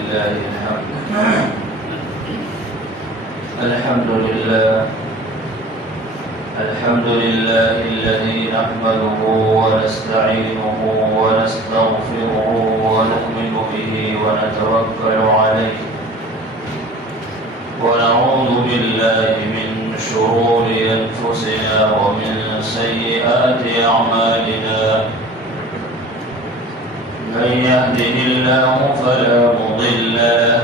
ولله الحمد. الحمد لله الذي نحمده ونستعينه ونستغفره ونؤمن به ونتوكل عليه ونعوذ بالله من شرور أنفسنا ومن سيئات أعمالنا. من يهده الله فلا مضل له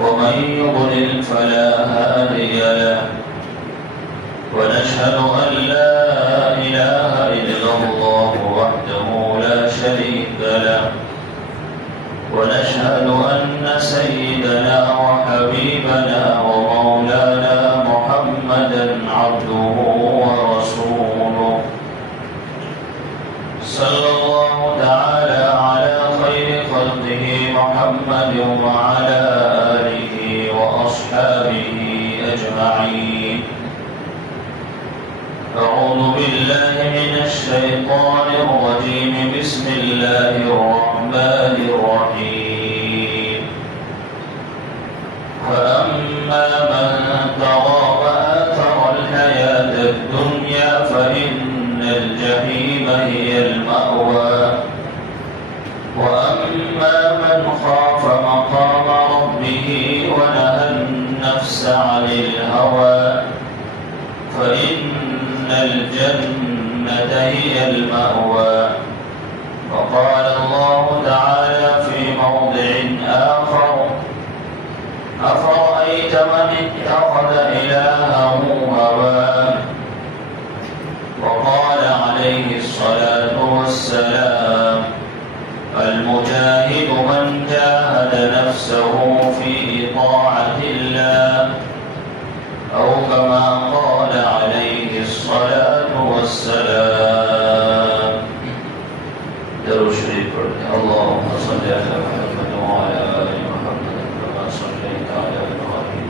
ومن يضلل فلا هادي له. ونشهد أن لا إله إلا الله وحده لا شريك له. ونشهد أن سيدنا وحبيبنا ومولانا محمدا عبده ورسوله صلى الله تعالى على خير خلقه محمد وعلى آله وأصحابه أجمعين. أعوذ بالله من الشيطان الرجيم. بسم الله الرحمن الرحيم. فأما من طغى وآثر الحياة الدنيا فإن الجحيم هي المأوى. وأما من خاف مقام ربه ونهى النفس عن الهوى فإن الجنة هي المأوى. وقال الله تعالى في موضع آخر: أفرأيت من اتخذ إلهه هواه. وقال عليه الصلاة والسلام: المجاهد من جاهد نفسه في طاعة الله، أو كما قال عليه الصلاة والسلام. درود شریف پڑھتے ہیں. اللهم صل على محمد وعلى آل محمد كما صليت على إبراهيم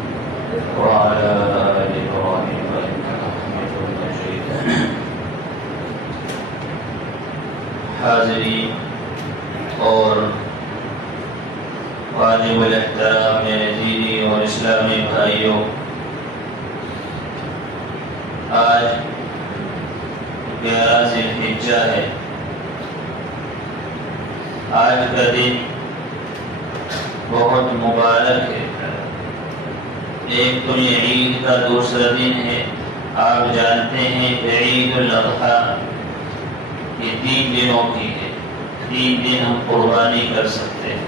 وعلى آل إبراهيم إنك حميد مجيد. حاضرین اور واجب الاحترام میرے دینی اور اسلامی بھائیوں، آج 11 ذی الحجہ ہے. آج کا دن بہت مبارک ہے. ایک تو یہ عید کا دوسرا دن ہے. آپ جانتے ہیں کہ عید الاضحیٰ یہ 3 دنوں کی ہے. 3 دن ہم قربانی کر سکتے ہیں.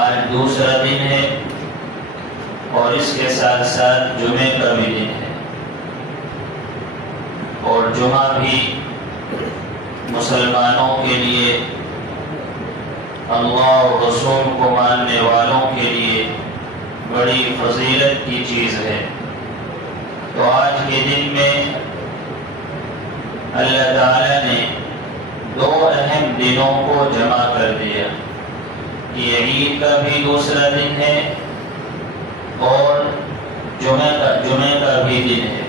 آج دوسرا دن ہے اور اس کے ساتھ ساتھ جمعے کا بھی دن ہے. اور جمعہ بھی مسلمانوں کے لیے، اللہ اور رسول کو ماننے والوں کے لیے بڑی فضیلت کی چیز ہے. تو آج کے دن میں اللہ تعالی نے 2 اہم دنوں کو جمع کر دیا. یہ عید کا بھی دوسرا دن ہے اور جمعہ کا بھی دن ہے.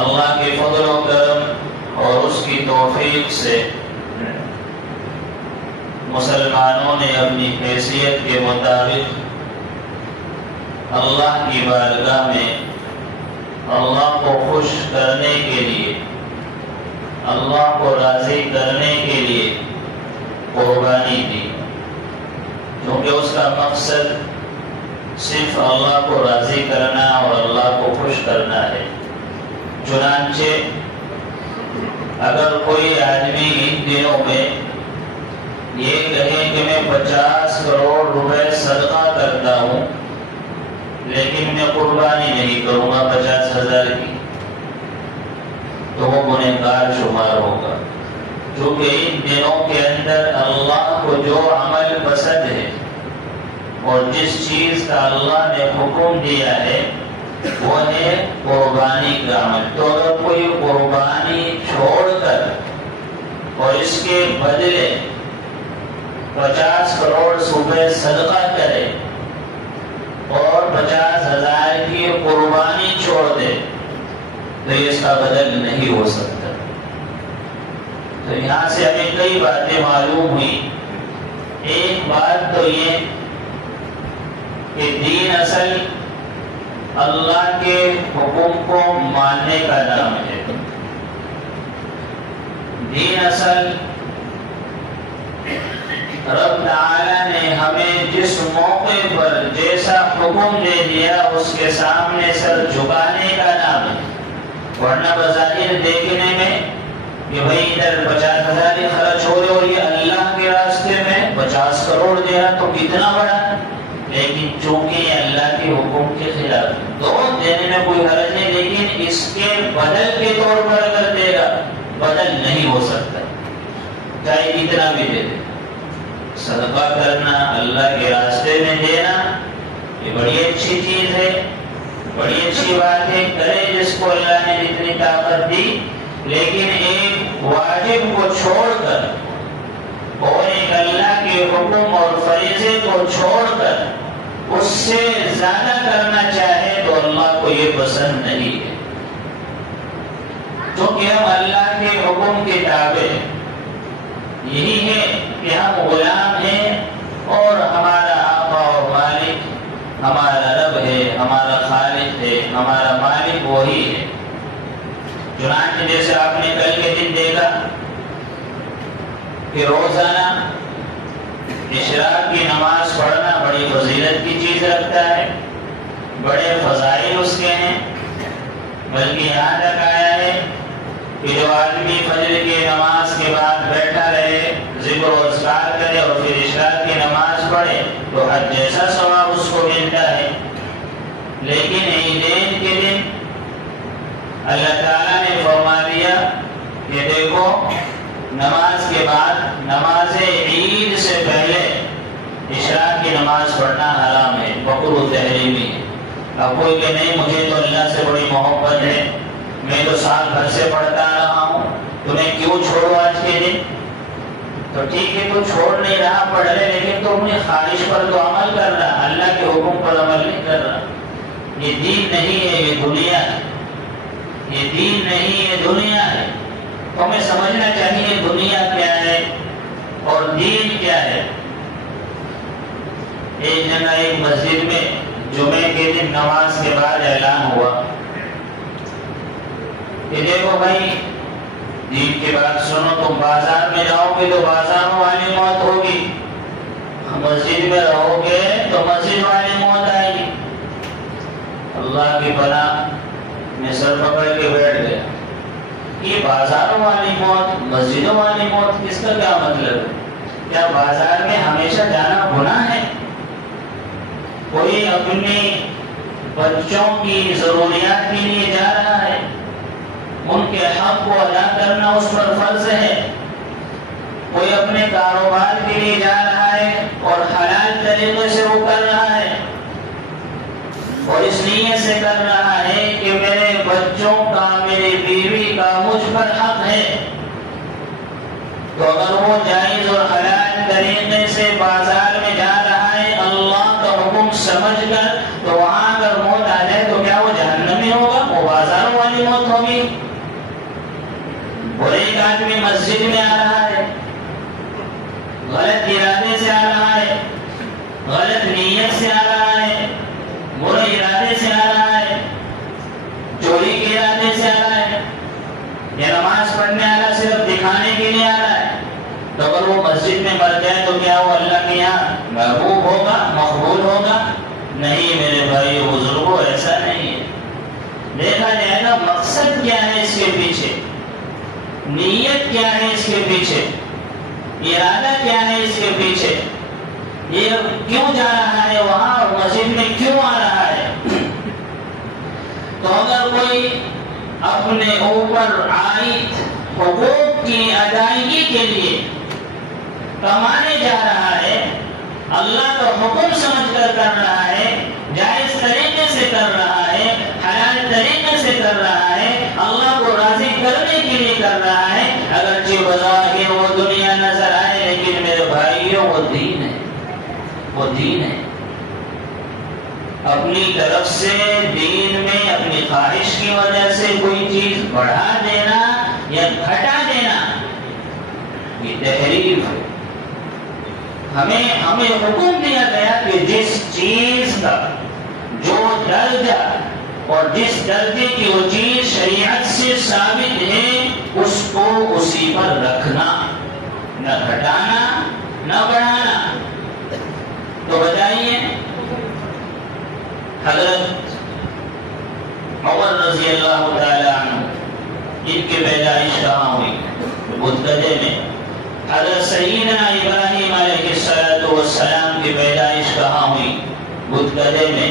اللہ کے فضل و کرم اور اس کی توفیق سے مسلمانوں نے اپنی حیثیت کے مطابق اللہ کی بارگاہ میں اللہ کو خوش کرنے کے لیے، اللہ کو راضی کرنے کے لیے قربانی دی، کیونکہ اس کا مقصد صرف اللہ کو راضی کرنا اور اللہ کو خوش کرنا ہے. چنانچہ اگر کوئی آدمی ان دنوں میں یہ کہے کہ میں 50 کروڑ روپے صدقہ کرتا ہوں لیکن میں قربانی نہیں کروں گا 50,000 کی، تو وہ گنہگار شمار ہوگا. کیونکہ ان دنوں کے اندر اللہ کو جو عمل پسند ہے اور جس چیز کا اللہ نے حکم دیا ہے وہ ہے قربانی کا عمل. تو اگر کوئی قربانی چھوڑ کر اور اس کے بدلے 50 کروڑ روپے صدقہ کرے اور 50,000 کی قربانی چھوڑ دے تو اس کا بدل نہیں ہو سکتا. تو یہاں سے ہمیں کئی باتیں معلوم ہوئی. ایک بات تو یہ کہ دین اصل اللہ کے حکم کو ماننے کا نام ہے. دین اصل رب تعالی نے ہمیں جس موقع پر جیسا حکم دے دیا اس کے سامنے سر جھکانے کا نام ہے. ورنہ بظاہر دیکھنے میں کہ بھائی ادھر 50,000 خرچ ہو رہے اور یہ اللہ کے راستے میں 50 کروڑ دے رہا تو کتنا بڑا. لیکن چونکہ یہ اللہ کے حکم کے خلاف تو دینے میں کوئی حرج نہیں، لیکن اس کے بدل کے طور پر اگر دے گا بدل نہیں ہو سکتا چاہے کتنا بھی دے دے. صدقہ کرنا، اللہ کے راستے میں دینا، یہ بڑی اچھی چیز ہے، بڑی اچھی بات ہے. کرے جس کو اللہ نے جتنی طاقت دی، لیکن ایک واجب کو چھوڑ کر اور ایک اللہ کے حکم اور فریضے کو چھوڑ کر اس سے زیادہ کرنا چاہے تو اللہ کو یہ پسند نہیں ہے. کیونکہ ہم اللہ کے حکم کے تابع ہیں. یہی ہے کہ ہم غلام ہیں اور ہمارا آقا اور مالک ہمارا رب ہے، ہمارا خالق ہے، ہمارا مالک وہی ہے. چنانچہ جیسے آپ نے کل کے دن دیکھا کہ روزانہ اشراق کی نماز پڑھنا بڑی فضیلت کی چیز رکھتا ہے، بڑے فضائل اس کے ہیں. بلکہ یہاں تک آیا ہے کہ جو آدمی فجر کی نماز کے بعد بیٹھا رہے، ذکر و اذکار کرے اور پھر اشراق کی نماز پڑھے تو حج جیسا ثواب اس کو ملتا ہے. لیکن عیدین کے دن اللہ تعالیٰ نے فرما دیا کہ دیکھو نماز کے بعد نماز عید سے پہلے اشراق کی نماز پڑھنا حرام ہے، مکروہ تحریمی ہے. اب کوئی کہ نہیں مجھے تو اللہ سے بڑی محبت ہے، میں تو سال بھر سے پڑھتا رہا ہوں، تمہیں کیوں چھوڑو آج کے دن؟ تو ٹھیک ہے تو چھوڑ نہیں رہا، پڑھ لے، لیکن تو اپنی خواہش پر تو عمل کر رہا، اللہ کے حکم پر عمل نہیں کر رہا. یہ دین نہیں ہے، یہ دنیا ہے. یہ دین نہیں ہے، دنیا ہے. تو ہمیں سمجھنا چاہیے دنیا کیا ہے اور دین کیا ہے. ایک جگہ ایک مسجد میں جمعے کے دن نماز کے بعد اعلان ہوا کہ دیکھو بھائی دین کی بات سنو، تم بازار میں جاؤ گے تو بازاروں والی موت ہوگی، مسجد میں رہو گے تو مسجد والی موت آئے گی. اللہ کی پناہ میں سر پکڑ کے بیٹھ گیا. یہ بازاروں والی موت، مسجدوں والی موت، اس کا کیا مطلب ہے؟ کیا بازار میں ہمیشہ جانا گناہ ہے؟ کوئی اپنی بچوں کی ضروریات کے لیے جا رہا ہے، ان کے حق کو ادا کرنا اس پر فرض ہے. کوئی اپنے کاروبار کے لیے جا رہا ہے اور حلال طریقے سے وہ کر رہا ہے اور اس نیت سے کر رہا ہے کہ میرے بچوں کا، میری بیوی کا مجھ پر حق ہے. تو اگر وہ جائز اور حلال طریقے سے بازار میں جا رہا ہے اللہ کا حکم سمجھ کر، تو وہاں اگر موت آ جائے تو کیا وہ جہنم میں ہوگا؟ وہ بازاروں والی موت ہوگی. اور ایک آدمی مسجد میں آ رہا ہے، غلط ارادے سے آ رہا ہے، غلط نیت سے آ رہا ہے، برے ارادے سے آ رہا ہے، چوری کے ارادے سے آ رہا ہے، یا نماز پڑھنے والا صرف دکھانے کے لیے آ رہا ہے، تو اگر وہ مسجد میں مر جائے تو کیا وہ اللہ کے یہاں محبوب ہوگا، مقبول ہوگا؟ نہیں میرے بھائی بزرگوں، ایسا نہیں ہے. دیکھا جائے گا مقصد کیا ہے اس کے پیچھے، نیت کیا ہے اس کے پیچھے، ارادہ کیا ہے اس کے پیچھے، یہ کیوں جا رہا ہے وہاں اور مسجد میں کیوں آ رہا ہے. تو اگر کوئی اپنے اوپر عائد حقوق کی ادائیگی کے لیے کمانے جا رہا ہے، اللہ کا حکم سمجھ کر کر رہا ہے، جائز طریقے سے کر رہا ہے، حلال طریقے سے کر رہا ہے، اللہ کو راضی کرنے کے لیے کر رہا ہے، اگرچہ بظاہر وہ دنیا نظر آئے لیکن میرے بھائیوں وہ دین ہے، وہ دین ہے. اپنی طرف سے دین میں اپنی خواہش کی وجہ سے کوئی چیز بڑھا دینا یا گھٹا دینا یہ تحریف ہے. ہمیں حکم دیا گیا کہ جس چیز کا جو درجہ اور جس درجے کی وہ چیز شریعت سے ثابت ہے اس کو اسی پر رکھنا، نہ گھٹانا نہ بڑھانا. تو بتائیے حضرت عمر رضی اللہ تعالی عنہ ان کی پیدائش کہاں ہوئی؟ بدھ میں. حضرت سیدنا ابراہیم علیہ السلام کی پیدائش کہاں ہوئی؟ بدھ میں.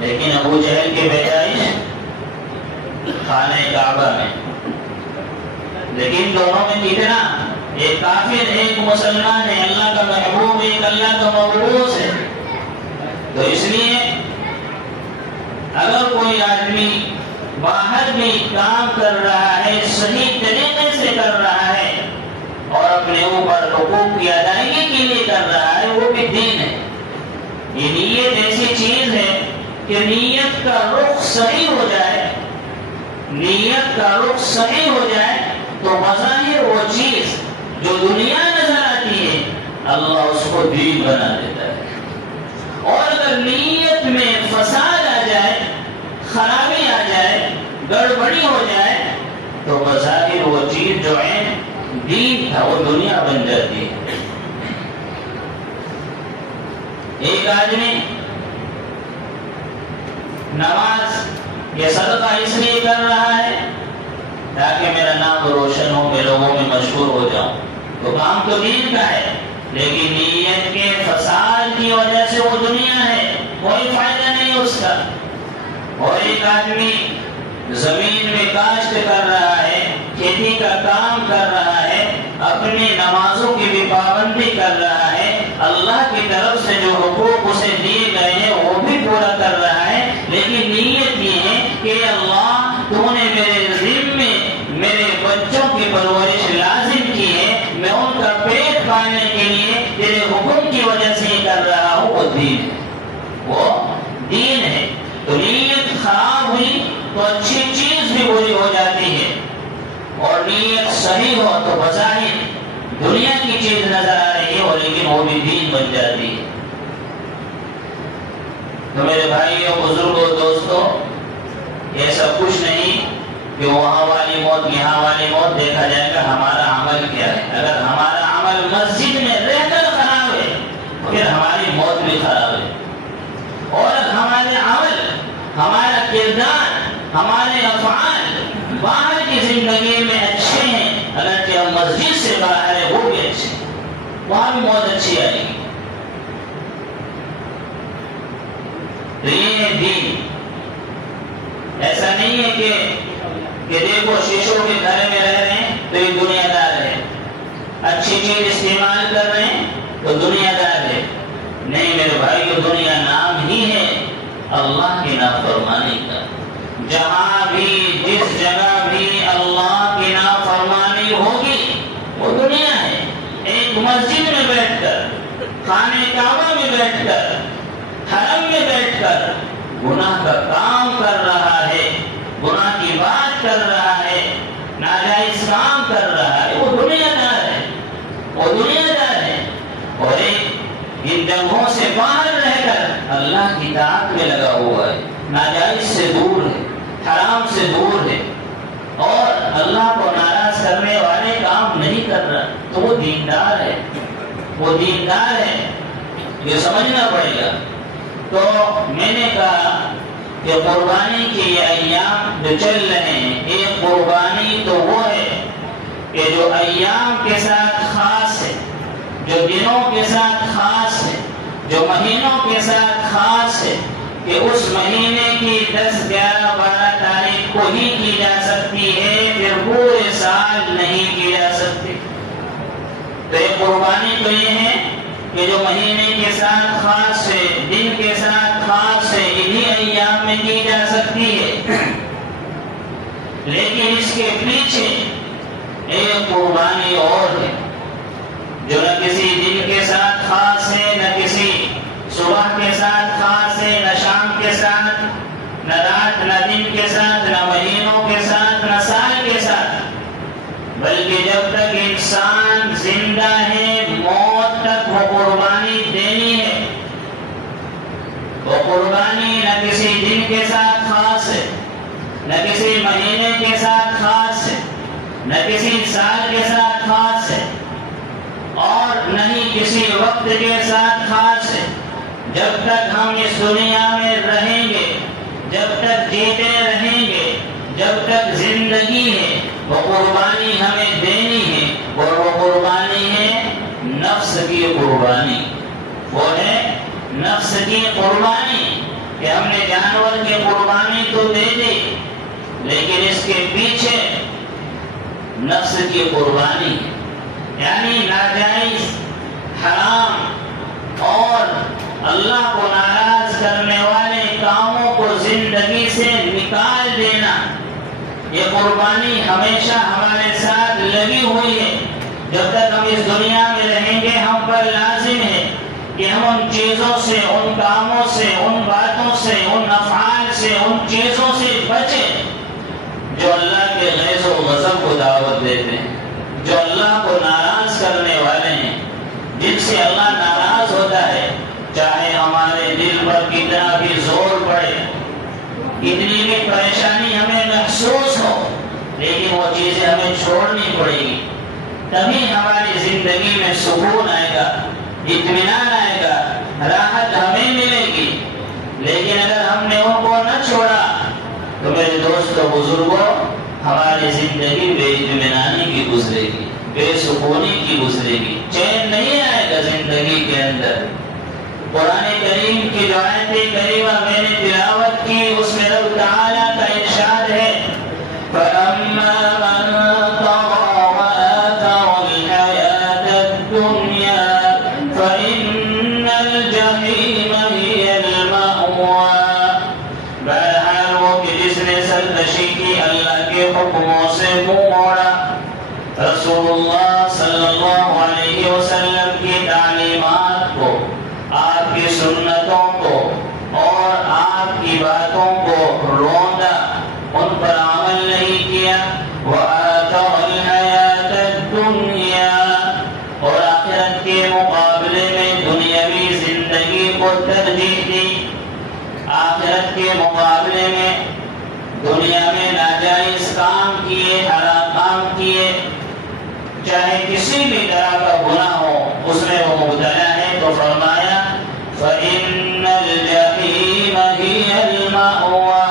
لیکن ابو جہل کی پیدائش خانہ کعبہ میں. لیکن دونوں میں کتنا، ایک کافر ایک مسلمان ہے، اللہ کا محبوب ایک اللہ کا مقبوس ہے. تو اس لیے اگر کوئی آدمی باہر بھی کام کر رہا ہے، صحیح طریقے سے کر رہا ہے اور اپنے اوپر حقوق کی ادائیگی کے لیے کر رہا ہے، وہ بھی دین ہے. یہ نیت ایسی چیز ہے کہ نیت کا رخ صحیح ہو جائے، نیت کا رخ صحیح ہو جائے تو بظاہر وہ چیز جو دنیا نظر آتی ہے اللہ اس کو دین بنا دیتا ہے. اور اگر نیت میں فساد آ جائے، خرابی آ جائے، گڑبڑی ہو جائے تو بظاہر وہ چیز جو ہے دین تھا وہ دنیا بن جاتی ہے. ایک آدمی نماز یا صدقہ اس لیے کر رہا ہے تاکہ میرا نام روشن ہو، میں لوگوں میں مشہور ہو جاؤں، تو کام تو دین کا ہے، لیکن نیت کے فساد کی وجہ سے وہ دنیا ہے، کوئی فائدہ نہیں اس کا. اور ایک آدمی زمین میں کاشت کر رہا ہے، کھیتی کا کام کر رہا ہے، اپنی نمازوں کی بھی پابندی کر رہا ہے، اللہ کی طرف سے جو حقوق اسے دیے گئے ہیں وہ بھی پورا کر رہا ہے، لیکن نیت یہ ہے کہ اللہ تو نے میرے ذمے میرے بچوں کی پرورش لازم کی ہے، میں ان کا پیٹ پالنے کے لیے تیرے حکم کی وجہ سے یہ کر رہا ہوں، وہ دین ہے، وہ دین ہے. تو نیت خراب ہوئی تو اچھی چیز بھی بری ہو جاتی ہے، اور نیت صحیح ہو تو بظاہر دنیا کی چیز نظر آ رہی ہے لیکن وہ بھی دین بن جاتی ہے. تو میرے بھائیوں، بزرگوں، دوستوں، یہ سب کچھ نہیں کہ وہاں والی موت یہاں والی موت دیکھا جائے گا ہمارا عمل کیا ہے. اگر ہمارا عمل مسجد میں رہ کر خراب ہے تو پھر ہماری موت بھی خراب ہے. اور ہمارے عمل، ہمارا کردار، ہمارے افعال باہر کی زندگی میں اچھے ہیں، اگرچہ ہم مسجد سے باہر ہیں وہ بھی اچھے ہیں، وہاں بھی موت اچھی آئے گی. تو یہ ہے دین. ایسا نہیں ہے کہ دیکھو شیشوں کے گھر میں رہ رہے ہیں تو یہ دنیا دار ہے، اچھی چیز استعمال کر رہے ہیں تو دنیا دار ہے. نہیں میرے بھائیو، دنیا نام ہی ہے اللہ کی نافرمانی کا. جہاں بھی جس جگہ بھی اللہ کی نافرمانی ہوگی وہ دنیا ہے. ایک مسجد میں بیٹھ کر، خانہ کعبہ میں بیٹھ کر، حرم میں بیٹھ کر گناہ کا کام کر رہا ہے، گناہ کی بات کر رہا ہے، ناجائز کام کر رہا ہے، وہ دنیا دار ہے، وہ دنیا دار ہے. اور ایک ان جگہوں سے باہر رہ کر اللہ کی اطاعت میں لگا ہوا ہے، ناجائز سے دور ہے، حرام سے دور ہے، اور اللہ کو ناراض کرنے والے کام نہیں کر رہا، تو وہ دیندار ہے، وہ دیندار ہے. یہ سمجھنا پڑے گا. تو میں نے کہا کہ قربانی کے یہ ایام جو چل رہے ہیں، ایک قربانی تو وہ ہے کہ جو ایام کے ساتھ خاص ہے، جو دنوں کے ساتھ خاص ہے، جو مہینوں کے ساتھ خاص ہے، کہ اس مہینے کی 10، 11، 12 تاریخ کو ہی کی جا سکتی ہے، پھر پورے سال نہیں کی جا سکتی. تو ایک قربانی تو یہ ہے کہ جو مہینے کے ساتھ خاص ہے، دن کے ساتھ خاص ہے، انہی ایام میں کی جا سکتی ہے. لیکن اس کے پیچھے ایک قربانی اور ہے جو نہ کسی دن کے ساتھ خاص ہے، نہ کسی صبح کے ساتھ خاص ہے، نہ شام کے ساتھ، نہ رات، نہ دن کے ساتھ، نہ مہینوں کے ساتھ، نہ سال کے ساتھ، بلکہ جب تک انسان تک وہ قربانی دینی ہے. وہ قربانی نہ کسی دن کے ساتھ خاص ہے، نہ کسی مہینے کے ساتھ خاص ہے، نہ کسی سال کے ساتھ خاص ہے، اور نہ ہی کسی وقت کے ساتھ خاص ہے. جب تک ہم اس دنیا میں رہیں گے، جب تک جیتے رہیں گے، جب تک زندگی ہے، وہ قربانی ہمیں دینی ہے. اور وہ قربانی ہے نفس کی قربانی. وہ ہے نفس کی قربانی کہ ہم نے جانور کی قربانی تو دے دی، لیکن اس کے پیچھے نفس کی قربانی، یعنی ناجائز، حرام اور اللہ کو ناراض کرنے والے کاموں کو زندگی سے نکال دینا. یہ قربانی ہمیشہ ہمارے ساتھ لگی ہوئی ہے. جب تک ہم اس دنیا میں رہیں گے ہم پر لازم ہے کہ ہم ان چیزوں سے، ان کاموں سے، ان باتوں سے، ان افعال سے، ان چیزوں سے بچیں جو اللہ کے غیظ و غضب کو دعوت دیتے ہیں، جو اللہ کو ناراض کرنے والے ہیں، جن سے اللہ ناراض ہوتا ہے. چاہے ہمارے دل پر کتنا بھی زور پڑے، کتنی بھی پریشانی ہمیں محسوس ہو، لیکن وہ چیزیں ہمیں چھوڑنی پڑے گی. تبھی ہماری زندگی میں سکون آئے گا، اطمینان آئے گا، راحت ہمیں ملے گی. لیکن اگر ہم نے ان کو نہ چھوڑا تو میرے دوستوں بزرگوں، ہماری زندگی بے اطمینانی کی گزرے گی، بے سکونی کی گزرے گی، چین نہیں آئے گا زندگی کے اندر. قرآن کریم کی جو آیت کریمہ میں نے تلاوت کی، اس میں رب تعالیٰ کا ارشاد ہے فَأَمَّا مَن طَغَىٰ وَآثَرَ الْحَيَاةَ الدُّنْيَا فَإِنَّ الْجَحِيمَ هِيَ الْمَأْوَىٰ. بہرحال وہ کہ جس نے سرکشی کی، اللہ کے حکموں سے منہ موڑا، رسول اللہ صلی اللہ علیہ وسلم کی تعلیمات کو، آپ کی سنتوں کو اور آپ کی باتوں کو روندا، ان پر عمل نہیں کیا. وَآثَرَ الْحَيَاةَ الدُّنْيَا، اور آخرت کے مقابلے میں دنیاوی زندگی کو ترجیح دی. آخرت کے مقابلے میں دنیا میں ناجائز کام کیے، حرام کام کیے، چاہے کسی بھی طرح کا گناہ ہو، اس میں وہ مبتلا ہے. تو فرمایا فَإِنَّ الْجَحِيمَ هِيَ الْمَأْوَىٰ،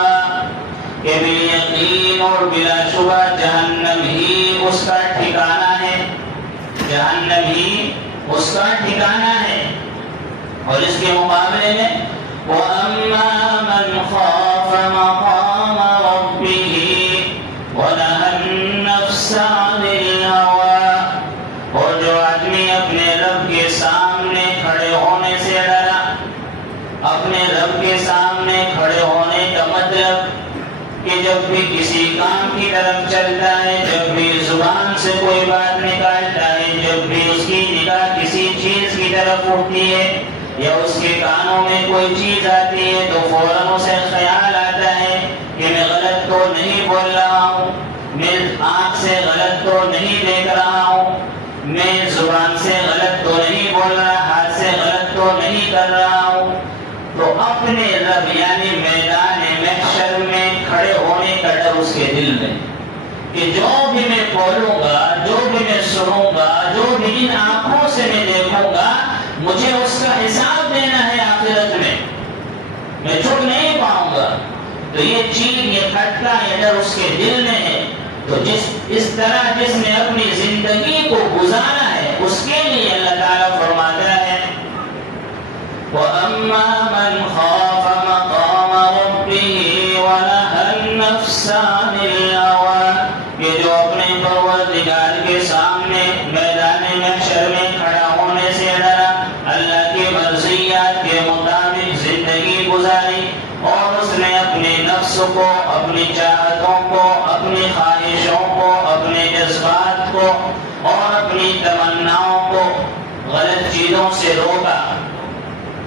کہ یقین اور بلا شبہ جہنم ہی اس کا ٹھکانہ ہے، جہنم ہی اس کا ٹھکانہ ہے. اور اس کے مقابلے میں وَأَمَّا مَنْ خَافَ مَقَامَ رَبِّهِ وَنَهَى النَّفْسَ عَنِ الْهَوَىٰ، اور جو آدمی اپنے رب کے سامنے کھڑے ہونے سے ڈرا. اپنے رب کے سامنے کھڑے ہونے کا مطلب کہ جب بھی کسی کام کی طرف چلتا ہے، جب بھی زبان سے کوئی بات نکالتا ہے، جب بھی اس کی نگاہ کسی چیز کی طرف اٹھتی ہے یا اس کے کانوں میں کوئی چیز آتی ہے، تو فوراً اسے خیال آتا ہے کہ میں غلط تو نہیں بول رہا ہوں، میں آنکھ سے غلط تو نہیں دیکھ رہا ہوں، میں زبان سے غلط تو نہیں بول رہا، ہاتھ سے غلط تو نہیں کر رہا ہوں. تو اپنے رب یعنی میدان محشر میں کھڑے ہونے کا ڈر اس کے دل میں، کہ جو بھی میں بولوں گا، جو بھی میں سنوں گا، جو بھی ان آنکھوں سے میں دیکھوں گا، مجھے اس کا حساب دینا ہے آخرت میں چھوٹ نہیں پاؤں گا. تو یہ چیز، یہ کھٹکا، یہ ڈر اس کے دل میں ہے. تو اس طرح جس نے اپنی زندگی کو گزارا ہے، اس کے لیے اللہ تعالیٰ فرماتا ہے وَأَمَّا مَنْ خَافَ مَقَامَ رَبِّهِ وَنَهَى النَّفْسَ عَنِ الْهَوَىٰ، کہ جو اپنے پروردگار کے سامنے میدان محشر میں کھڑا ہونے سے ڈرا، اللہ کی مرضیات کے مطابق زندگی گزاری، اور اس نے اپنے نفس کو، اپنی چاہتوں کو، اپنی خواہشوں کو، اپنے جذبات کو اور اپنی تمناؤں کو غلط چیزوں سے روکا.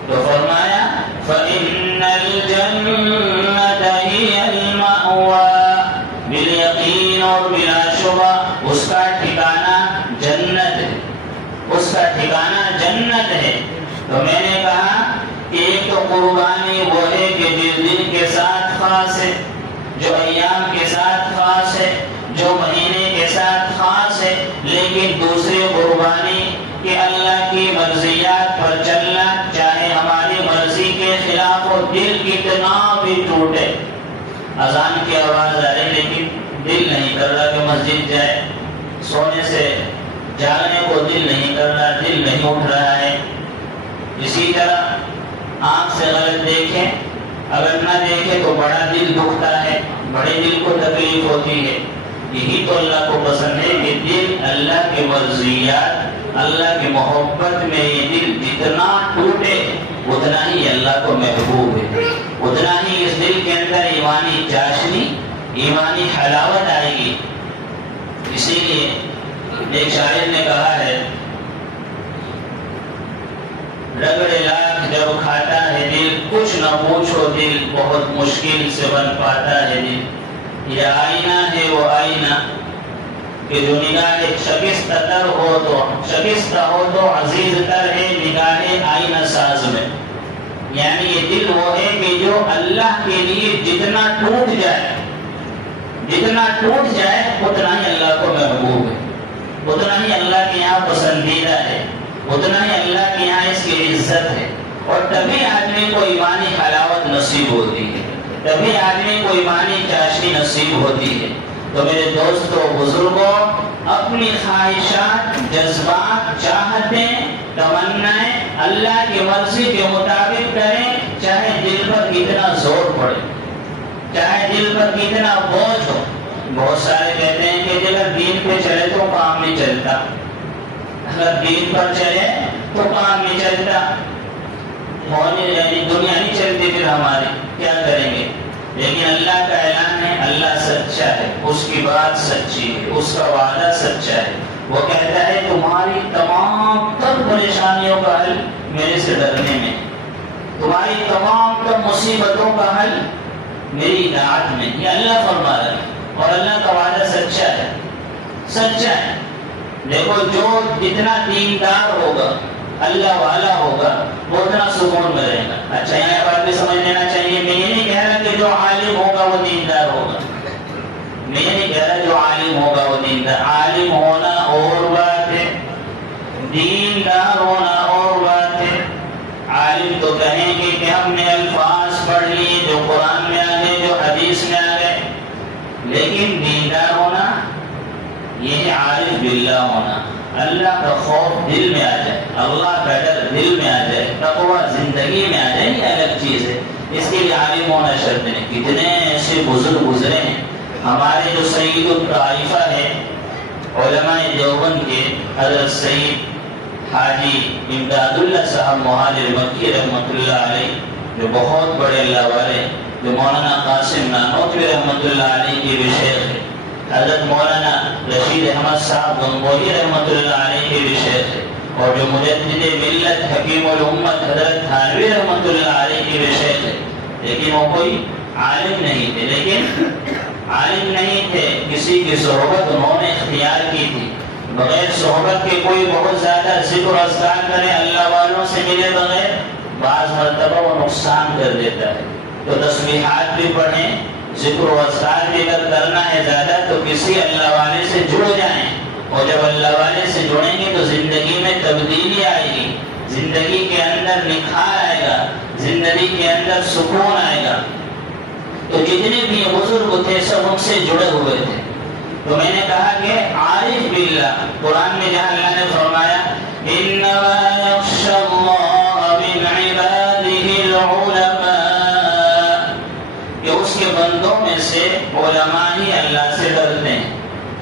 تو فرمایا فَإِنَّ الْجَنَّةَ هِيَ الْمَأْوَىٰ، بالیقین اور بلا شبہ اس کا ٹھکانہ جنت ہے، اس کا ٹھکانہ جنت جنت ہے۔ تو میں نے کہا کہ ایک تو قربانی وہ ہے کہ جس دن کے ساتھ خاص ہے، جو ایام کے ساتھ خاص ہے، جو مہینے کے ساتھ خاص ہے، لیکن دوسری قربانی کہ اللہ کی مرضیات پر چلنا، چاہے ہماری مرضی کے خلاف ہو، دل کتنا بھی ٹوٹے۔ اذان کی آواز آ رہی لیکن دل نہیں کر رہا کہ مسجد جائے، سونے سے جاگنے کو دل نہیں کر رہا، دل نہیں اٹھ رہا ہے۔ اسی طرح آنکھ سے غلط دیکھیں، اگر نہ دیکھے تو بڑا دل دکھتا ہے، بڑے دل کو تکلیف ہوتی ہے۔ یہی تو اللہ کو پسند ہے کہ دل اللہ کی مرضیات، اللہ کی محبت میں یہ دل جتنا ٹوٹے اتنا ہی اللہ کو محبوب ہے، اتنا ہی اس دل کے اندر ایمانی چاشنی، ایمانی حلاوت آئے گی۔ اسی لیے ایک شاعر نے کہا ہے، رگڑے لاکھ جب کھاتا ہے دل، کچھ نہ پوچھو دل بہت مشکل سے بن پاتا ہے دل۔ یہ آئینہ ہے وہ آئینہ کہ جو نگاہ شکستہ ہو تو عزیز تر ہے نگاہ آئینہ ساز میں۔ یعنی یہ دل وہ ہے کہ جو اللہ کے لیے جتنا ٹوٹ جائے اتنا ہی اللہ کو محبوب ہے، اتنا ہی اللہ کے یہاں پسندیدہ ہے، اتنا ہی اللہ کے یہاں اس کی عزت ہے۔ اور تبھی آدمی کو ایمانی حلاوت نصیب ہوتی ہے، تبھی آدمی کو ایمانی چاشنی نصیب ہوتی ہے۔ تو میرے دوستوں، بزرگوں، اپنی خواہشات، جذبات، چاہتیں، تمنائیں اللہ کی مرضی کے مطابق کریں، چاہے دل پر کتنا زور پڑے، چاہے دل پر کتنا بوجھ ہو۔ بہت سارے کہتے ہیں کہ اگر دین پہ چلے تو کام نہیں چلتا، اگر دین پر چلے تو کام نہیں چلتا، دنیا نہیں چلتی، پھر ہماری کیا کریں گے؟ لیکن اللہ کا اعلان ہے، اللہ سچا ہے، اس کی بات سچی ہے، اس کا وعدہ سچا ہے۔ وہ کہتا ہے تمہاری تمام تر پریشانیوں کا حل میرے سے ڈرنے میں، تمہاری تمام تر مصیبتوں کا حل میری اطاعت میں۔ یہ اللہ فرما رہا ہے اور اللہ کا وعدہ سچا ہے۔ دیکھو، جو جتنا دیندار ہوگا، اللہ والا ہوگا، وہ اتنا سکون میں رہے گا۔ اچھا، یہاں بات بھی سمجھ لینا چاہیے، میں یہ نہیں کہہ رہا کہ جو عالم ہوگا وہ دیندار ہوگا، میں یہ نہیں کہہ رہا جو عالم ہوگا وہ دیندار۔ عالم ہونا اور بات ہے، دیندار ہونا اور بات ہے۔ عالم تو کہیں گے کہ ہم نے الفاظ پڑھ لیے جو قرآن میں آ گئے، جو حدیث میں آ گئے، لیکن دیندار ہونا یہ ہے عارف باللہ ہونا، اللہ کا خوف دل میں آ جائے، اللہ کا ڈر دل میں آ جائے، تقویٰ زندگی میں آ جائے، یہ الگ چیز ہے۔ اس کے لیے عالم ہونا شرط نہیں۔ کتنے ایسے بزرگ گزرے ہیں ہمارے، جو سید الطائفہ ہے علماء دیوبند کے، حضرت سید حاجی امداد اللہ صاحب مہاجر مکی رحمۃ اللہ علیہ، جو بہت بڑے اللہ والے، جو مولانا قاسم نانوتوی رحمۃ اللہ علیہ کے بھی شیخ ہے، حضرت مولانا رشید احمد صاحب گنگوہی رحمۃ اللہ علیہ کے بھی شیخ ہے، اور جو مجدد ملت حکیم الامت حضرت تھانوی رحمۃ اللہ علیہ کے بھی شیخ ہے، لیکن وہ کوئی عالم نہیں تھے، کسی کی صحبت انہوں نے اختیار کی تھی۔ بغیر صحبت کے کوئی بہت زیادہ ذکر و اذکار کرے، اللہ والوں سے ملے بغیر، بعض مرتبہ وہ نقصان کر دیتا ہے۔ تو تسبیحات بھی پڑھیں، ذکر و اذکار بھی اگر کرنا ہے زیادہ تو کسی اللہ والے سے جڑ جائیں، اور جب اللہ والے سے جڑیں گے تو زندگی میں تبدیلی آئے گی، زندگی کے اندر نکھار آئے گا، زندگی کے اندر سکون آئے گا۔ تو جتنے بھی بزرگ تھے سب ان سے جڑے ہوئے تھے۔ تو میں نے کہا کہ عارف باللہ، قرآن میں جہاں اللہ نے فرمایا انما یخشی اللہ من عباده العلماء، کہ اس کے بندوں میں سے علماء ہی اللہ سے ڈرتے ہیں۔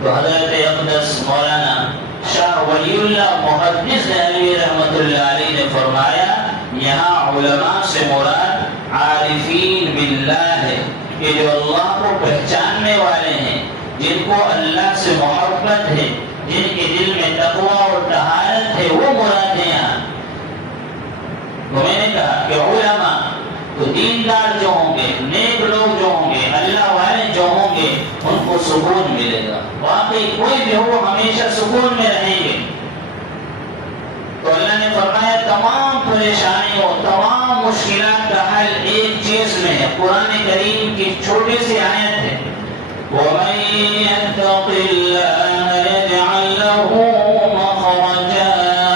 تو حضرت اقدس مولانا شاہ ولی اللہ محدث دہلوی رحمۃ اللہ علیہ نے فرمایا یہاں علماء سے مراد عارفین باللہ ہے، کہ جو اللہ کو پہچاننے والے ہیں، جن کو اللہ سے محبت ہے، جن کے دل میں تقویٰ اور طہارت ہے، وہ مراد ہیں یہاں۔ تو میں نے کہا کہ علماء تو دیندار جو ہوں گے، نیک لوگ جو ہوں گے، اللہ والے جو ہوں گے، ان کو سکون ملے گا۔ واقعی کوئی بھی ہو ہمیشہ سکون میں رہیں گے۔ تو اللہ نے فرمایا پریشانی ہو، تمام مشکلات کا حل ایک چیز میں ہے۔ قرآن کریم کی چھوٹی سی آیت ہے، وَمَن يَتَّقِ اللَّهَ يَجْعَل لَّهُ مَخْرَجًا،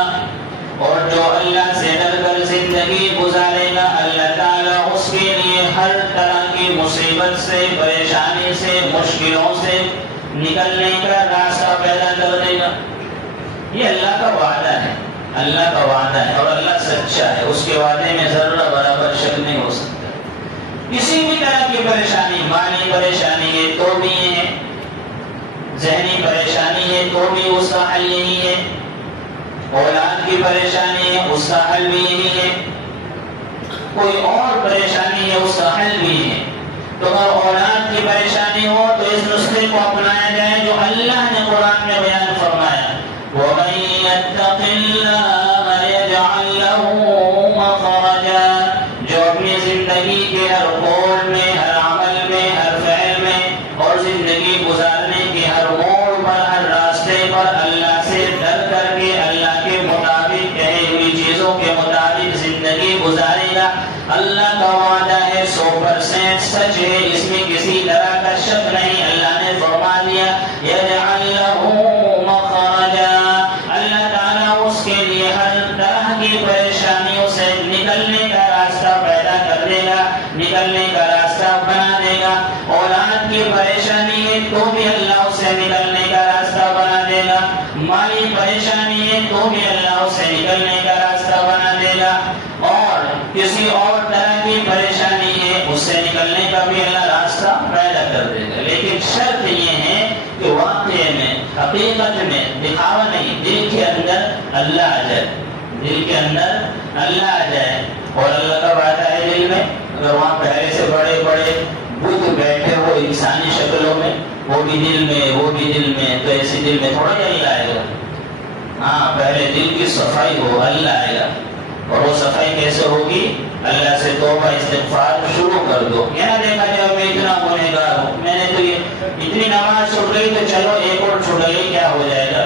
اور جو اللہ سے ڈر کر زندگی گزارے گا، اللہ تعالیٰ اس کے لیے ہر طرح کی مصیبت سے، پریشانی سے، مشکلوں سے نکلنے کا راستہ پیدا کر دے گا۔ یہ اللہ کا وعدہ ہے، اللہ کا وعدہ ہے، اور اللہ سچا ہے، اس کے وعدے میں ذرہ برابر شک نہیں ہو سکتا۔ کسی بھی طرح کی پریشانی، مالی پریشانی ہے تو بھی یہ ہے، ذہنی پریشانی ہے تو بھی اس کا حل یہی ہے، اولاد کی پریشانی ہے اس کا حل بھی یہی ہے، کوئی اور پریشانی ہے اس کا حل بھی ہے۔ تو اگر اولاد کی پریشانی ہو تو اس نسخے کو اپنایا جائے جو اللہ نے قرآن میں بیان فرمایا، وَمَن يَتَّقِ اللَّهَ يَجْعَل لَّهُ مَخْرَجًا، جو اپنی زندگی کے ہر قول میں، ہر عمل میں، ہر فعل میں، اور زندگی گزارنے کے ہر موڑ پر، ہر راستے پر اللہ سے ڈر کر کے، اللہ کے مطابق کہی ہوئی چیزوں کے مطابق زندگی گزارے گا، اللہ کا وعدہ ہے، 100% سچ ہے، اس میں کسی طرح کا شک نہیں۔ اللہ نے فرما دیا یجعل لہ مخرجا، اللہ تعالیٰ اس کے لیے ہر طرح کی پریشانیوں سے نکلنے کا راستہ پیدا کر دے گا، نکلنے کا راستہ بنا دے گا۔ اولاد کی پریشانی ہے تو بھی اللہ اسے نکلنے کا راستہ بنا دے گا، مالی پریشانی ہے تو بھی اللہ اسے نکلنے کا راستہ بنا دے گا، اور کسی اور طرح کی پریشانی ہے اس سے نکلنے کا بھی اللہ راستہ پیدا کر دے گا۔ لیکن شرط یہ ہے کہ واقعے میں، حقیقت میں، دکھاوا نہیں، دل کے اندر اللہ آ جائے، دل کے اندر اللہ آ جائے۔ اور اللہ کا وعدہ ہے دل میں، اگر وہاں پہلے سے بڑے بڑے بت بیٹھے ہو انسانی شکلوں میں، وہ بھی دل میں، وہ بھی دل میں، تو ایسے دل میں تھوڑا ہی اللہ آئے گا۔ ہاں، پہلے دل کی صفائی ہو، اللہ آئے گا۔ اور وہ صفائی کیسے ہوگی؟ اللہ سے توبہ استغفار شروع کر دو۔ یہ نہ دیکھا جائے میں اتنا گنہگار ہوں، میں نے تو یہ اتنی نماز چھوٹ گئی تو چلو ایک اور چھوٹ گئی، کیا ہو جائے گا؟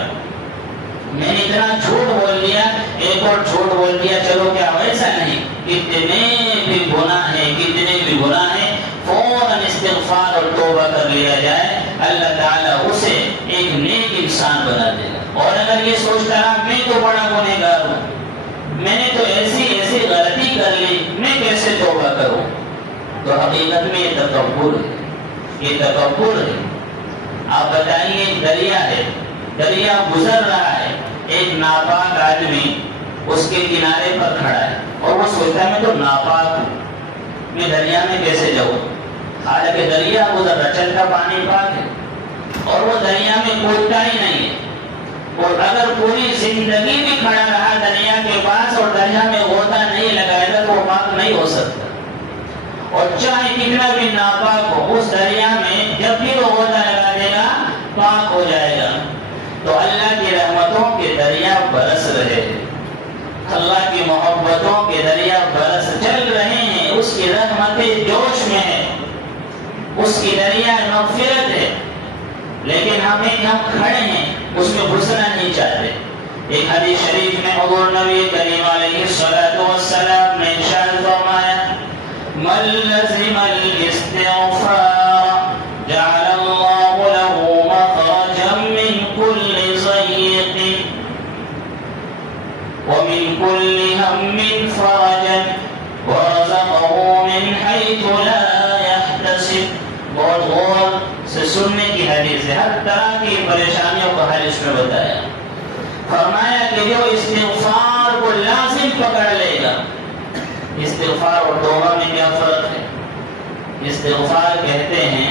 میں نے اتنا جھوٹ بول دیا، ایک اور جھوٹ بول دیا، چلو کیا ہو؟ ایسا نہیں، کتنے بھی گناہ ہیں، کتنے بھی گناہ ہیں، فوراً استغفار اور توبہ کر لیا جائے، اللہ تعالیٰ اسے ایک نیک انسان بنا دے گا۔ اور اگر یہ سوچتا رہا میں تو بڑا گنہگار ہوں، میں نے تو ایسی ایسی غلطی کر لی، میں کیسے توبہ کروں، تو حقیقت میں یہ تکبر ہے، یہ تکبر ہے۔ آپ بتائیے ایک دریا ہے، دریا گزر رہا ہے، ایک ناپاک آدمی اس کے کنارے پر کھڑا ہے اور وہ سوچتا ہے میں تو ناپاک ہوں، میں دریا میں کیسے جاؤں، حالانکہ دریا گزر رہا، چلتا پانی پاک ہے، اور وہ دریا میں کودتا ہی نہیں ہے۔ اور اگر پوری زندگی بھی کھڑا رہا دریا کے پاس اور دریا میں غوطہ نہیں لگائے گا تو وہ پاک نہیں ہو سکتا، اور چاہے کتنا بھی ناپاک ہو اس دریا میں جب بھی وہ غوطہ لگا دے گا پاک ہو جائے گا۔ تو اللہ کی رحمتوں کے دریا برس رہے ہیں، اللہ کی محبتوں کے دریا برس چل رہے ہیں، اس کی رحمتیں جوش میں ہے، اس کی دریا مغفرت ہے، لیکن ہم کھڑے ہیں اس میں گھسنا نہیں چاہتے۔ ایک حدیث شریف میں حضور نبی کریم علیہ الصلوۃ والسلام نے ارشاد فرمایا من لزم الاستغفار جعل اللہ له مخرجا من كل ضيق ومن كل هم فرجا ورزقه من حيث لا يحتسب۔ بہت غور سے سننے کی حدیث ہے، ہر طرح کی پریشانیوں کا حل اس میں بتایا۔ فرمایا کہ جو استغفار کو لازم پکڑ لے گا، استغفار اور توبہ میں کیا فرق ہے؟ استغفار کہتے ہیں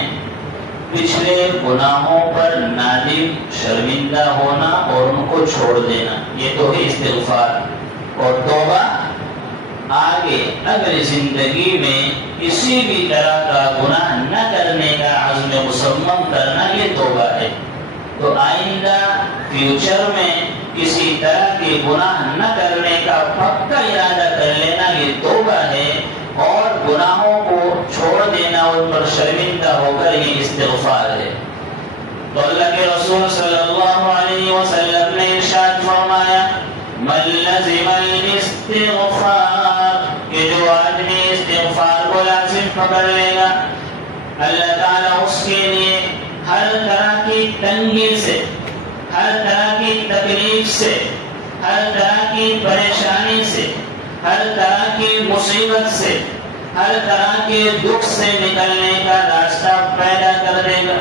پچھلے گناہوں پر نادم، شرمندہ ہونا اور ان کو چھوڑ دینا، یہ تو ہے استغفار۔ اور توبہ آگے اگر زندگی میں کسی بھی طرح کا گناہ نہ کرنے کا عزم مصمم کرنا، یہ توبہ ہے۔ تو آئندہ فیوچر میں کسی طرح کے گناہ نہ کرنے کا پکا ارادہ کر لینا، یہ توبہ ہے، اور گناہوں کو چھوڑ دینا، ان پر شرمندہ ہو کر، یہ استغفار ہے۔ تو اللہ کے رسول صلی اللہ علیہ وسلم نے ارشاد فرمایا من لزم الاستغفار پکڑ لے گا، اللہ تعالیٰ اس کے لیے ہر طرح کی تنگی سے، ہر طرح کی تکلیف سے، ہر طرح کی پریشانی سے، ہر طرح کی مصیبت سے، ہر طرح کے دکھ سے نکلنے کا راستہ پیدا کر دے گا۔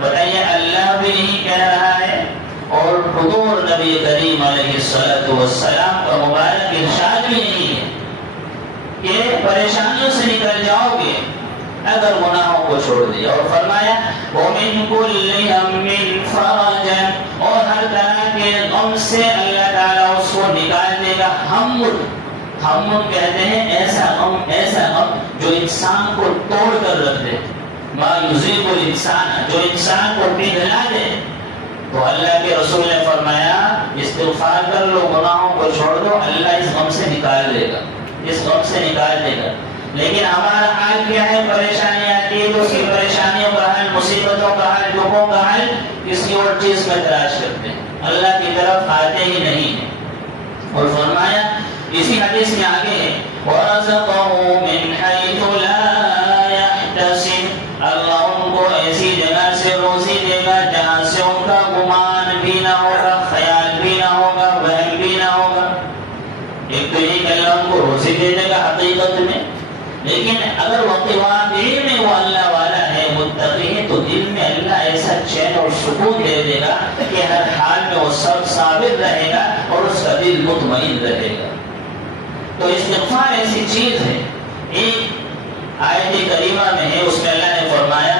بتائیے، اللہ بھی نہیں کہہ رہا ہے اور حضور نبی کریم علیہ السلام کا مبارک ارشاد بھی نہیں ہے کہ پریشانیوں سے نکل جاؤ گے اگر گناہوں کو چھوڑ دیا، اور فرمایا وَمِن كُلِّ هَمٍّ فَرَجًا، اور ہر طرح کے غم سے اللہ تعالیٰ اس کو نکال دے گا۔ ہم کہتے ہیں ایسا غم جو انسان کو توڑ کر رکھ دے، ما یذیب الانسان، جو انسان کو پگھلا دے۔ تو اللہ کے رسول نے فرمایا استغفار کر لو، گناہوں کو چھوڑ دو، اللہ اس غم سے نکال دے گا، اس غم سے نکال دے گا۔ لیکن ہمارا حال کیا ہے؟ پریشانی آتی ہے تو اس کی پریشانیوں کا حل، مصیبتوں کا حل، دکھوں کا حل کسی اور چیز میں تلاش کرتے ہیں، اللہ کی طرف آتے ہی نہیں ہیں۔ اور فرمایا اسی حدیث میں آگے ہے وَرَزَقَهُ مِنْ حَيْثُ لَا يَحْتَسِبُ، اللہ ان کو ایسی جگہ سے روزی دے گا جہاں سے ان کا گمان بھی نہ ہوگا، خیال بھی نہ ہوگا، وہم بھی نہ ہوگا۔ ایک تو یہ کہ اللہ ان کو روزی دے دے گا حقیقت میں، لیکن اگر واقعی میں وہ اللہ والا ہے، متقی ہے، تو دل میں اللہ ایسا چین اور سکون دے دے گا کہ ہر حال میں وہ سب ثابت رہے گا اور اس کا دل مطمئن رہے گا۔ تو استغفار ایسی چیز ہے، ایک آیت کریمہ میں ہے، اس میں اللہ نے فرمایا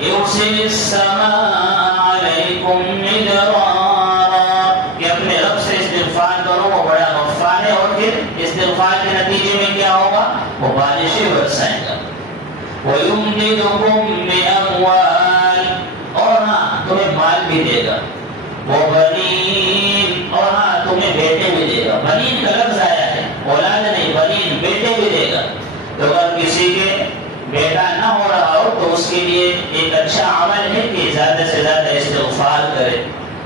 یُرْسِلِ السَّمَاءَ عَلَيْكُمْ مِدْرَارًا، کہ اپنے رب سے استغفار کرو، وہ بڑا غفار ہے، اور پھر استغفار کے نتیجے میں کیا ہوگا؟ وہ بارشیں برسائے گا۔ وَيُمْدِدُكُمْ بِأَمْوَالٍ، اور ہاں تمہیں مال بھی دے گا، وَبَنِينَ، اور ہاں تمہیں بیٹے بھی دے گا۔ بنین کا لفظ آیا ہے، اولاد نہیں، بنین، بیٹے بھی دے گا۔ تو اگر کسی کے بیٹا نہ ہو رہا ہو تو اس کے لیے ایک اچھا عمل ہے کہ زیادہ سے زیادہ استغفار کرے،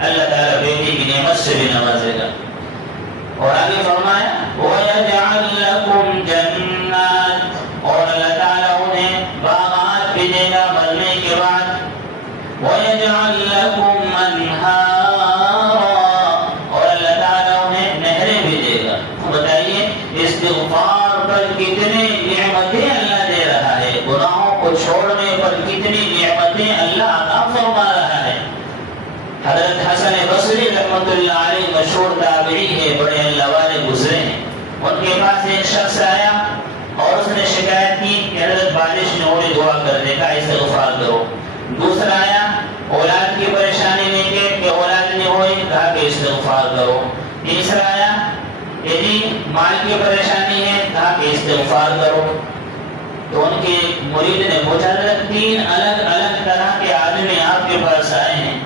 اللہ تعالیٰ بیٹی کی نعمت سے بھی نوازے گا۔ اور آگے فرمایا وَيَجْعَلْ لَكُمْ جَنَّاتٍ، اور اللہ تعالیٰ انہیں باغات بھی دے گا مرنے کے بعد۔ وَيَجْعَلْ لَكُمْ أَنْهَارًا، اور اللہ تعالیٰ انہیں نہریں بھی دے گا۔ بتائیے استغفار پر کتنی نعمتیں اللہ دے رہا ہے، گناہوں کو چھوڑنے پر کتنی نعمتیں اللہ عطا فرما رہا ہے۔ حضرت حسن بصری رحمۃ اللہ علیہ مشہور تابعی ہے، بڑے اللہ والے گزرے ہیں۔ ان کے پاس ایک شخص آیا اور اس نے شکایت کی کہ حضرت بارش نے ہو رہی، دعا کرنے کا، استغفار کرو۔ دوسرا آیا اولاد کی پریشانی لے کے کہ اولاد نہیں ہوئی، کہا کہ استغفار کرو۔ تیسرا آیا کہ جی مال کی پریشانی ہے، کہا کہ استغفار کرو۔ تو ان کے مرید نے پوچھا حضرت تین الگ الگ طرح کے آدمی آپ کے پاس آئے ہیں،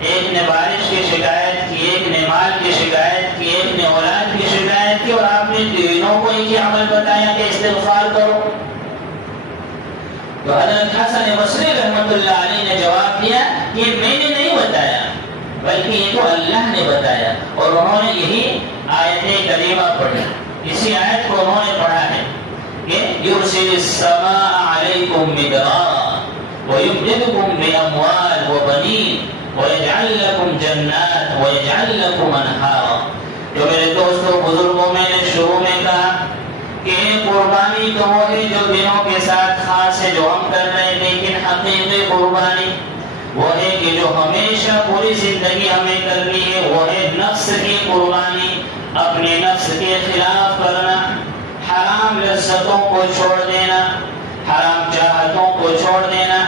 ایک نے بارش کی شکایت کی، ایک نے مال کی شکایت کی، ایک نے اولاد کی شکایت کی، اور آپ نے تینوں کو ایک ہی عمل بتایا کہ استغفار کرو۔ تو حضرت حسن بصری رحمۃ اللہ علیہ نے جواب دیا کہ میں نے نہیں بتایا بلکہ یہ تو اللہ نے بتایا، اور انہوں نے یہی آیت کریمہ پڑھی، اسی آیت کو انہوں نے پڑھا ہے کہ یُرْسِلِ السَّمَاءَ عَلَيْكُمْ مِدْرَارًا وَيُمْدِدُكُمْ بِأَمْوَالٍ وَبَنِينَ وَيَجْعَلْ لَكُمْ جَنَّاتٍ وَيَجْعَلْ لَكُمْ أَنْهَارًا۔ تو میرے دوستوں بزرگوں، میں نے شروع میں کہا کہ قربانی تو وہ ہے جو دنوں کے ساتھ خاص ہے جو ہم کر رہے ہیں، لیکن حقیقی قربانی وہ ہے کہ جو ہمیشہ پوری زندگی ہمیں کرنی ہے، وہ ہے نفس کی قربانی، اپنے نفس کے خلاف کرنا، حرام لذتوں کو چھوڑ دینا، حرام چاہتوں کو چھوڑ دینا،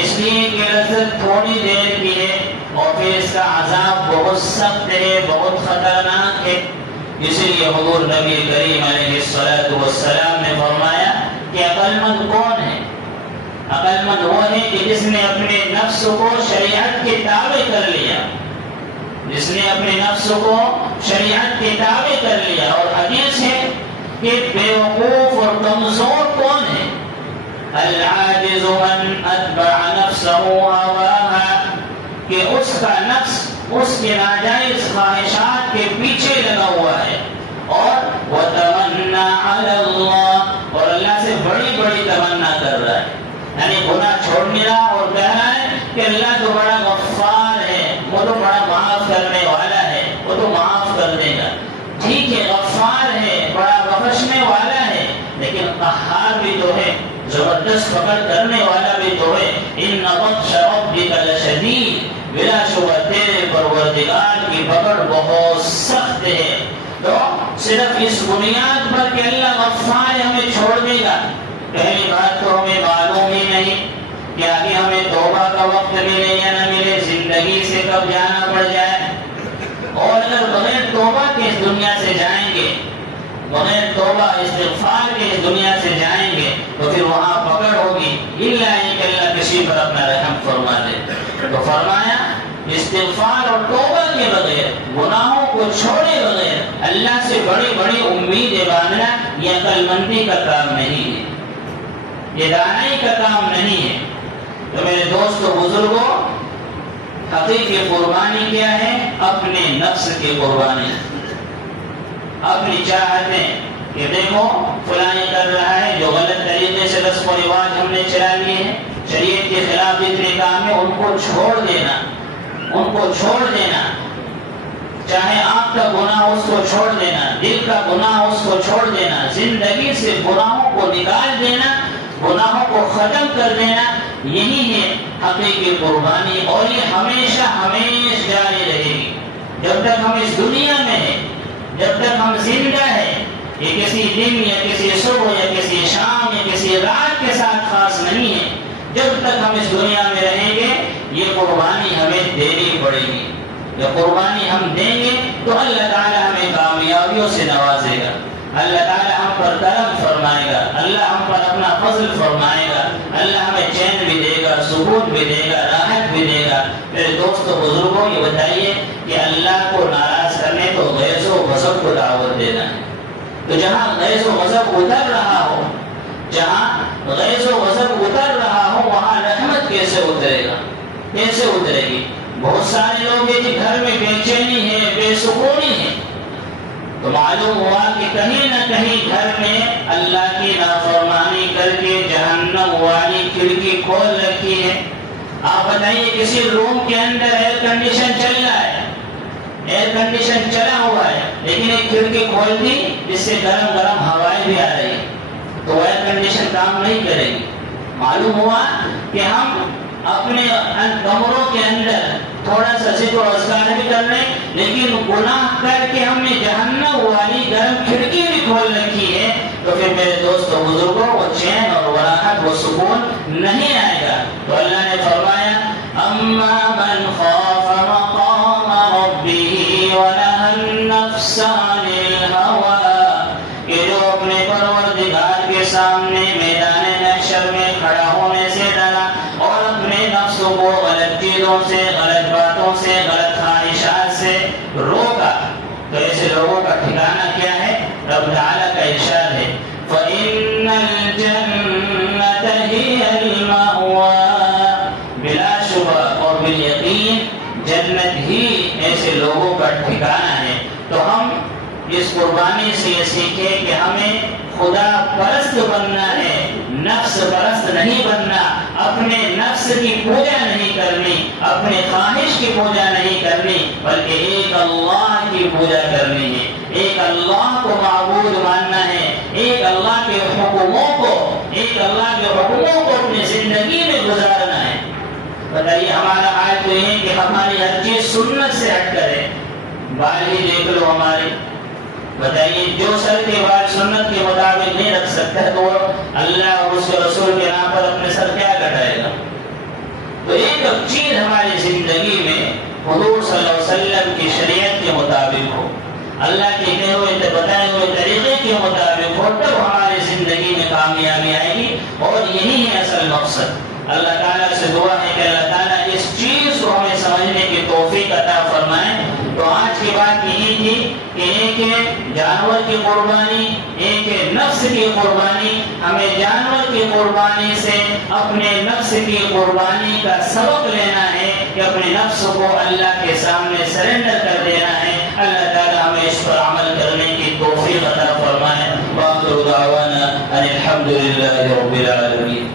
اس لیے کہ لذت تھوڑی دیر کی ہے اور پھر اس کا عذاب بہت سخت ہے، بہت خطرناک ہے۔ اسی لیے حضور نبی کریم علیہ السلام نے فرمایا کہ عقل مند کون ہے؟ عقل مند وہ ہے کہ جس نے اپنے نفس کو شریعت کے تابع کر لیا، جس نے اپنے نفس کو شریعت کے تابع کر لیا۔ اور حدیث ہے کہ بیوقوف اور کمزور کون ہے؟ العاجز من اتبع نفسه هواها، کہ اس کا نفس اس کے ناجائز خواہشات کے پیچھے لگا ہوا ہے، اور وَتَمَنَّى عَلَى اللَّهِ، اور اللہ سے بڑی بڑی تمنا تو ہے, زبردست پکڑ کرنے والا بھی تو ہے. ان بطش ربک لشدید, بلا شبہ تیرے پروردگار کی پکڑ بہت سخت ہے. تو صرف اس بنیاد پر کہ اللہ غفار ہمیں چھوڑ دے گا, پہلی بات تو ہمیں معلوم ہی نہیں کہ آگے ہمیں توبہ کا وقت ملے یا نہ ملے, زندگی سے کب جانا پڑ جائے. اور اگر بغیر توبہ کے اس دنیا سے جائیں گے, بغیر توبہ استغفار کے اس دنیا سے جائیں گے, تو پھر وہاں پکڑ ہوگی الا کہ اللہ کسی پر اپنا رحم فرما دے. تو فرمایا استغفار اور توبہ کے بغیر, گناہوں کو چھوڑے بغیر اللہ سے بڑی بڑی امیدیں باندھنا یہ عقل مندی کا کام نہیں ہے, یہ دانائی کا کام نہیں ہے. تو میرے دوستو بزرگوں, حقیقی قربانی کیا ہے؟ اپنے نفس کی قربانی, اپنی چاہتیں کہ دیکھو فلاں کر رہا ہے, جو غلط طریقے سے رسم و رواج ہم نے چلا لیے ہیں, شریعت کے خلاف جتنے کام ہیں ان کو چھوڑ دینا, ان کو چھوڑ دینا. چاہے آنکھ کا گناہ اس کو چھوڑ دینا, دل کا گناہ اس کو چھوڑ دینا, زندگی سے گناہوں کو نکال دینا, گناہوں کو ختم کر دینا. یہی ہے حقیقی قربانی, اور یہ ہمیشہ ہمیشہ جاری رہے گی جب تک ہم اس دنیا میں ہیں, جب تک ہم زندہ ہیں. یہ کسی دن یا کسی صبح یا کسی شام یا کسی رات کے ساتھ خاص نہیں ہے. جب تک ہم اس دنیا میں رہیں گے یہ قربانی ہمیں دینی پڑے گی. یہ قربانی ہم دیں گے تو اللہ تعالیٰ ہمیں کامیابیوں سے نوازے گا, اللہ تعالیٰ ہم پر کرم فرمائے گا, اللہ ہم پر اپنا فضل فرمائے گا, اللہ ہمیں چین بھی دے گا, سکون بھی دے گا, راحت بھی دے گا. میرے دوستو بزرگوں یہ بتائیے کہ اللہ کو ناراض کرنے تو غیظ و غضب کو دعوت دینا ہے. تو جہاں غیظ و غضب اتر رہا ہو, جہاں غیظ و غضب اتر رہا ہو, وہاں رحمت کیسے اترے گا, کیسے اترے گی؟ بہت سارے لوگ ہیں کہ گھر میں بے چینی ہے, بے سکونی ہے. تو معلوم ہوا کہ کہیں نہ کہیں گھر میں اللہ کی نافرمانی کر کے جہنم والی کھڑکی کھول رکھی ہے. آپ بتائیے کسی روم کے اندر ایئر کنڈیشن چل رہا ہے, ایئر کنڈیشن چلا ہوا ہے, لیکن ایک کھڑکی کھول دی جس سے گرم گرم ہوائیں بھی آ رہی ہے, تو ایئر کنڈیشن کام نہیں کرے گی. معلوم ہوا کہ ہم اپنے کمروں کے اندر تھوڑا سا ذکر و اذکار بھی کر رہے ہیں, لیکن گناہ کر کے ہم نے جہنم والی گرم کھڑکی بھی کھول رکھی ہے. تو پھر میرے دوستوں بزرگوں وہ چین اور راحت و سکون نہیں آئے گا. تو اللہ نے فرمایا اما من خاف مقام ربه ونهى النفس عن الهوى, کہ جو اپنے پروردگار کے سامنے میدان محشر میں کھڑا ہونے سے ڈرا اور اپنے نفس کو غلط چیزوں سے, غلط باتوں سے, غلط خواہشات سے روکا, تو ایسے لوگوں کا ٹھکانہ کیا ہے؟ رب تعالیٰ کا ارشاد ہے فَإِنَّ الْجَنَّةَ هِيَ الْمَأْوَى, بلا شبہ اور بالیقین جنت ہی ایسے لوگوں کا ٹھکانہ ہے. تو ہم اس قربانی سے یہ سیکھیں کہ ہمیں خدا پرست بننا ہے, نفس پرست نہیں بننا. اپنے نفس کی پوجا نہیں کرنی, اپنے خواہش کی پوجا نہیں کرنی, بلکہ ایک اللہ کی پوجا کرنی ہے. ایک اللہ کو معبود ماننا ہے, ایک اللہ کے حکموں کو, ایک اللہ کے حکموں کو اپنی زندگی میں گزارنا ہے. بتائیے ہمارا حال تو یہ ہے کہ ہماری ہر چیز سنت سے ہٹ کر ہے. بال ہی دیکھ لو ہمارے, بتائیے جو سر کے بال سنت کے مطابق نہیں رکھ سکتا ہے تو اللہ اور اس کے رسول کے نام پر اپنے سر کیا کٹائے گا؟ تو ایک چیز ہماری زندگی میں حضور صلی اللہ علیہ وسلم کی شریعت کے مطابق ہو, اللہ کے کہے ہوئے بتائے ہوئے طریقے کے مطابق ہو, تب ہماری زندگی میں کامیابی آئے گی. اور یہی ہے اصل مقصد. اللہ تعالیٰ سے دعا ہے کہ اللہ تعالیٰ اس چیز کو ہمیں سمجھنے کی توفیق عطا فرمائے. تو آج کی بات یہی تھی کہ ایک ہے جانور کی قربانی, ایک ہے نفس کی قربانی. ہمیں جانور کی قربانی سے اپنے نفس کی قربانی کا سبق لینا ہے کہ اپنے نفس کو اللہ کے سامنے سرنڈر کر دینا ہے. اللہ تعالیٰ ہمیں اس پر عمل کرنے کی توفیق عطا فرمائے. وآخر دعوانا ان الحمد للہ رب العالمین.